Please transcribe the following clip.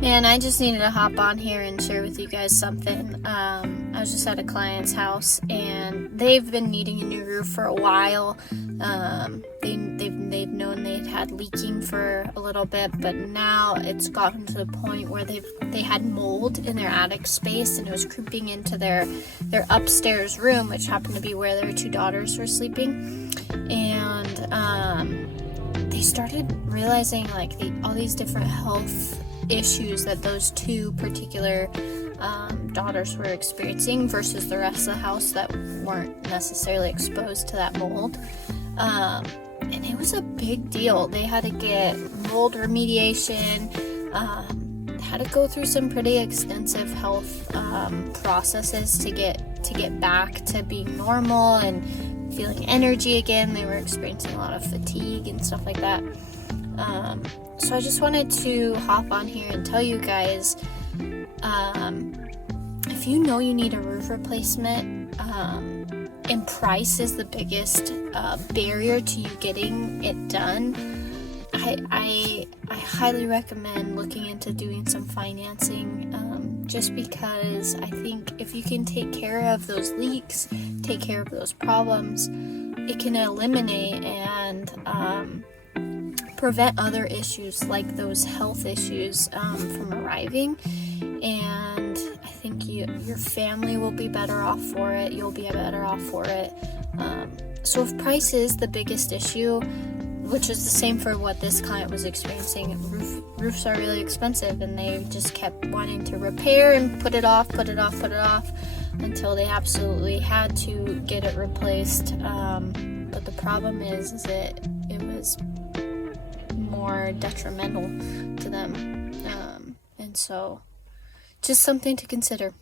Man, I just needed to hop on here and share with you guys something. I was just at a client's house, and they've been needing a new roof for a while. They've known they'd had leaking for a little bit, but now it's gotten to the point where they had mold in their attic space, and it was creeping into their upstairs room, which happened to be where their two daughters were sleeping. And they started realizing all these different health issues that those two particular daughters were experiencing versus the rest of the house that weren't necessarily exposed to that mold. And it was a big deal. They had to get mold remediation, had to go through some pretty extensive health processes to get back to being normal and feeling energy again. They were experiencing a lot of fatigue and stuff like that. So I just wanted to hop on here and tell you guys, if you know you need a roof replacement, and price is the biggest barrier to you getting it done, I highly recommend looking into doing some financing, just because I think if you can take care of those leaks, take care of those problems, it can eliminate and prevent other issues like those health issues from arriving. And I think your family will be better off for it. You'll be better off for it. So if price is the biggest issue, which is the same for what this client was experiencing, roofs are really expensive, and they just kept wanting to repair and put it off until they absolutely had to get it replaced. But the problem is that it was more detrimental to them. And so just something to consider.